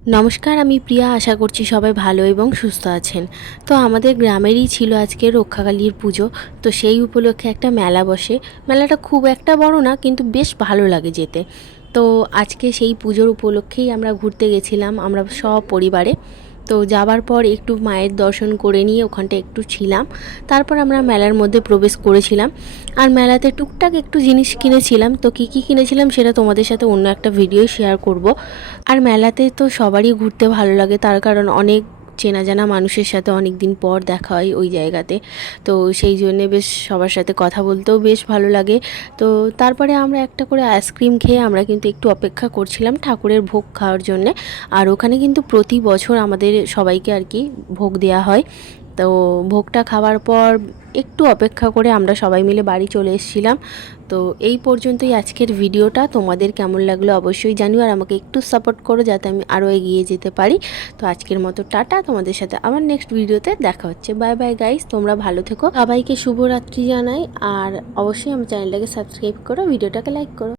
নমস্কার, আমি প্রিয়া। আশা করছি সবাই ভালো এবং সুস্থ আছেন। তো আমাদের গ্রামেরই ছিল আজকে রক্ষাকালীর পুজো। তো সেই উপলক্ষে একটা মেলা বসে। মেলাটা খুব একটা বড় না, কিন্তু বেশ ভালো লাগে যেতে। তো আজকে সেই পুজোর উপলক্ষেই আমরা ঘুরতে গেছিলাম, আমরা সপরিবারে। তো যাবার পর একটু মায়ের দর্শন করে নিয়ে ওখানটা একটু ছিলাম। তারপর আমরা মেলার মধ্যে প্রবেশ করেছিলাম। আর মেলাতে টুকটাক একটু জিনিস কিনেছিলাম। তো কী কী কিনেছিলাম সেটা তোমাদের সাথে অন্য একটা ভিডিও শেয়ার করব। আর মেলাতে তো সবারই ঘুরতে ভালো লাগে, তার কারণ অনেক চেনা জানা মানুষের সাথে অনেক দিন পর দেখা হয় ওই জায়গাতে। তো সেই জন্যে বেশ সবার সাথে কথা বলতেও বেশ ভালো লাগে। তো তারপরে আমরা একটা করে আইসক্রিম খেয়ে আমরা কিন্তু একটু অপেক্ষা করছিলাম ঠাকুরের ভোগ খাওয়ার জন্যে। আর ওখানে কিন্তু প্রতি বছর আমাদের সবাইকে আর কি ভোগ দেওয়া হয়। তো ভোগটা খাওয়ার পর একটু অপেক্ষা করে আমরা সবাই মিলে বাড়ি চলে এসেছিলাম। তো এই পর্যন্তই আজকের ভিডিওটা। তোমাদের কেমন লাগলো অবশ্যই জানিও, আর আমাকে একটু সাপোর্ট করো যাতে আমি আরও এগিয়ে যেতে পারি। তো আজকের মতো টাটা, তোমাদের সাথে আবার নেক্সট ভিডিওতে দেখা হচ্ছে। বাই বাই গাইস, তোমরা ভালো থেকো, সবাইকে শুভরাত্রি জানাই। আর অবশ্যই আমার চ্যানেলটাকে সাবস্ক্রাইব করো, ভিডিওটাকে লাইক করো।